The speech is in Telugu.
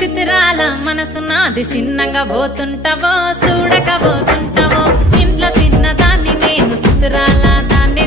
చిత్రాల మనసు నాది చిన్నగా పోతుంటావో చూడక పోతుంటావో ఇంట్లో చిన్న దాన్ని నేను చిత్రాల దాన్ని